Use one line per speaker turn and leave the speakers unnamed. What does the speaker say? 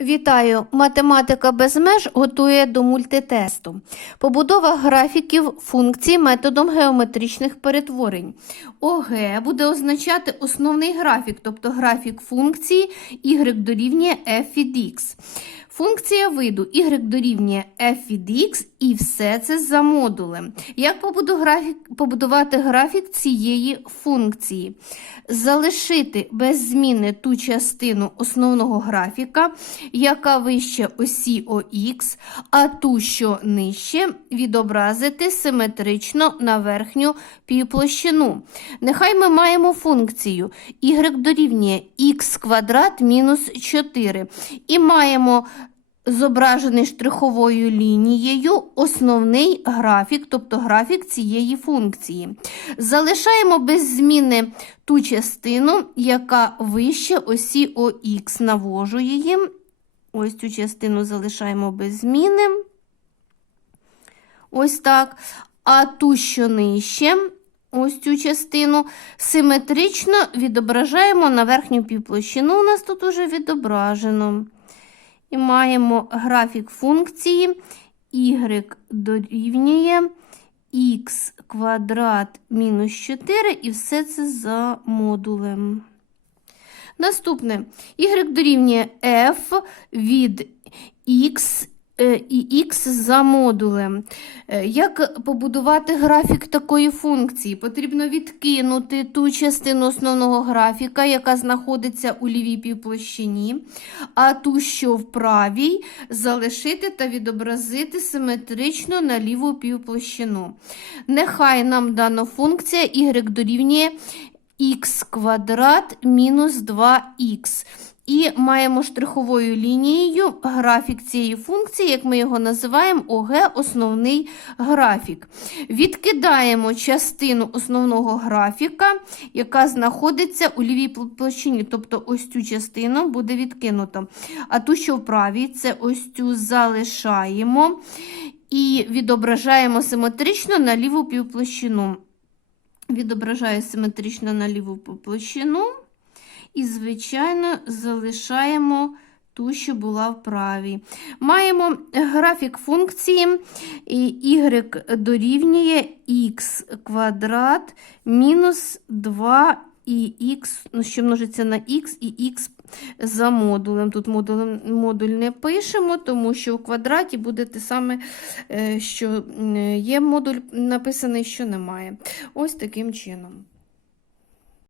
Вітаю! Математика без меж готує до мультитесту. Побудова графіків функцій методом геометричних перетворень. ОГ буде означати основний графік, тобто графік функції y дорівнює f від x. Функція виду y дорівнює f від x і все це за модулем. Як побудувати графік цієї функції? Залишити без зміни ту частину основного графіка, яка вище осі ОХ, а ту, що нижче, відобразити симетрично на верхню півплощину. Нехай ми маємо функцію y дорівнює х квадрат мінус 4. І маємо зображений штриховою лінією основний графік, тобто графік цієї функції. Залишаємо без зміни ту частину, яка вище осі ОХ. Навожу її. Ось цю частину залишаємо без зміни. Ось так. А ту, що нижче, ось цю частину, симетрично відображаємо на верхню півплощину. У нас тут уже відображено. І маємо графік функції y дорівнює х квадрат мінус 4, і все це за модулем. Наступне y дорівнює f від x і x за модулем. Е, Як побудувати графік такої функції? Потрібно відкинути ту частину основного графіка, яка знаходиться у лівій півплощині, а ту, що в правій, залишити та відобразити симетрично на ліву півплощину. Нехай нам дана функція y дорівнює х квадрат мінус 2х. І маємо штриховою лінією графік цієї функції, як ми його називаємо, ОГ основний графік. Відкидаємо частину основного графіка, яка знаходиться у лівій площині. Тобто ось цю частину буде відкинуто. А ту, що в правій, це ось цю залишаємо і відображаємо симетрично на ліву півплощину. Відображаю симетрично на ліву площину. І, звичайно, залишаємо ту, що була в правій. Маємо графік функції y дорівнює х квадрат мінус 2 і х, ну, що множиться на х і х за модулем. Тут модуль, модуль не пишемо, тому що в квадраті буде те саме, е, що є модуль написаний, що немає. Ось таким чином.